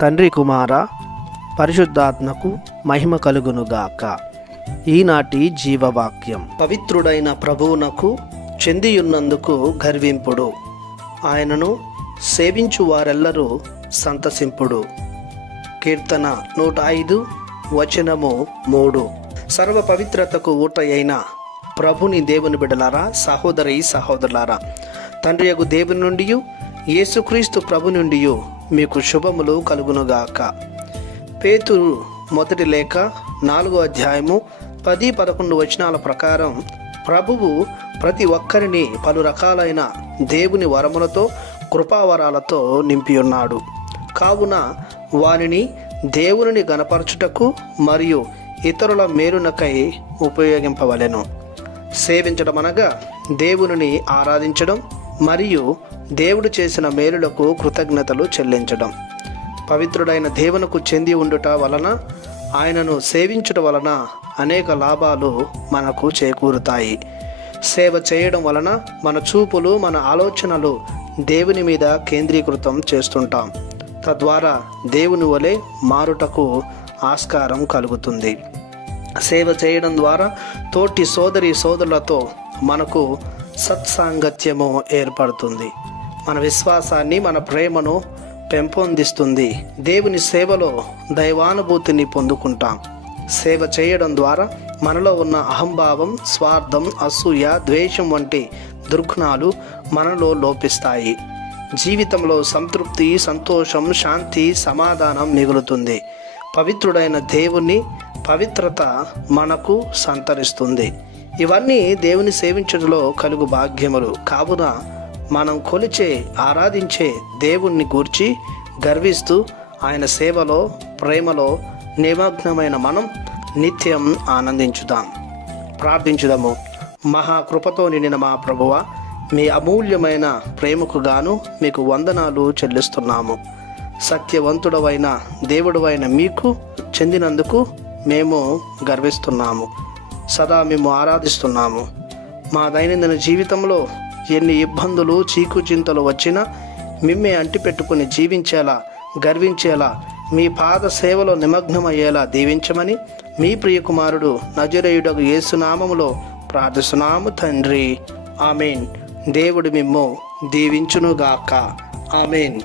తండ్రి కుమార పరిశుద్ధాత్మకు మహిమ కలుగునుగాక. ఈనాటి జీవవాక్యం. పవిత్రుడైన ప్రభువునకు చెందియున్నందుకు గర్వింపుడు, ఆయనను సేవించు వారెల్లరూ సంతసింపుడు. కీర్తన 105 వచనము 3. సర్వ పవిత్రతకు ఊట అయిన ప్రభుని దేవుని బిడ్డలారా, సహోదరి సహోదరులారా, తండ్రి యగు దేవుని నుండి యేసుక్రీస్తు ప్రభు నుండి మీకు శుభములు కలుగునుగాక. పేతురు మొదటి లేఖ 4వ అధ్యాయము 10-11 వచనాల ప్రకారం ప్రభువు ప్రతి ఒక్కరిని పలు రకాలైన దేవుని వరములతో కృపావరాలతో నింపి ఉన్నాడు. కావున వారిని దేవుని గణపరచుటకు మరియు ఇతరుల మేలునకై ఉపయోగింపవలెను. సేవించడం అనగా దేవుని ఆరాధించడం మరియు దేవుడు చేసిన మేలులకు కృతజ్ఞతలు చెల్లించడం. పవిత్రుడైన దేవునికి చెంది ఉండుట వలన, ఆయనను సేవించుట వలన అనేక లాభాలు మనకు చేకూరుతాయి. సేవ చేయడం వలన మన చూపులు, మన ఆలోచనలు దేవుని మీద కేంద్రీకృతం చేస్తుంటాం. తద్వారా దేవుని వలె మారుటకు ఆస్కారం కలుగుతుంది. సేవ చేయడం ద్వారా తోటి సోదరి సోదరులతో మనకు సత్సాంగత్యము ఏర్పడుతుంది. మన విశ్వాసాన్ని, మన ప్రేమను పెంపొందిస్తుంది. దేవుని సేవలో దైవానుభూతిని పొందుకుంటాం. సేవ చేయడం ద్వారా మనలో ఉన్న అహంభావం, స్వార్థం, అసూయ, ద్వేషం వంటి దుర్గుణాలు మనలో లోపిస్తాయి. జీవితంలో సంతృప్తి, సంతోషం, శాంతి, సమాధానం మిగులుతుంది. పవిత్రుడైన దేవుని పవిత్రత మనకు సంతరిస్తుంది. ఇవన్నీ దేవుని సేవించడంలో కలుగు భాగ్యములు. కావున మనం కొలిచే, ఆరాధించే దేవుణ్ణి గూర్చి గర్విస్తూ ఆయన సేవలో, ప్రేమలో నిమగ్నమైన మనం నిత్యం ఆనందించుదాం. ప్రార్థించుదాము. మహాకృపతో నిండిన మా ప్రభువా, మీ అమూల్యమైన ప్రేమకు గాను మీకు వందనాలు చెల్లిస్తున్నాము. సత్యవంతుడవైన దేవుడవైన మీకు చెందినందుకు మేము గర్విస్తున్నాము. సదా మేము ఆరాధిస్తున్నాము. మా దైనందిన జీవితంలో ఎన్ని ఇబ్బందులు, చీకుచింతలు వచ్చినా మిమ్మే అంటిపెట్టుకుని జీవించేలా, గర్వించేలా, మీ పాద సేవలో నిమగ్నమయ్యేలా దీవించమని మీ ప్రియకుమారుడు నజరేయుడగు యేసునామములో ప్రార్థిస్తున్నాము తండ్రి. ఆమెన్. దేవుడు మిమ్ము దీవించునుగాక. ఆమెన్.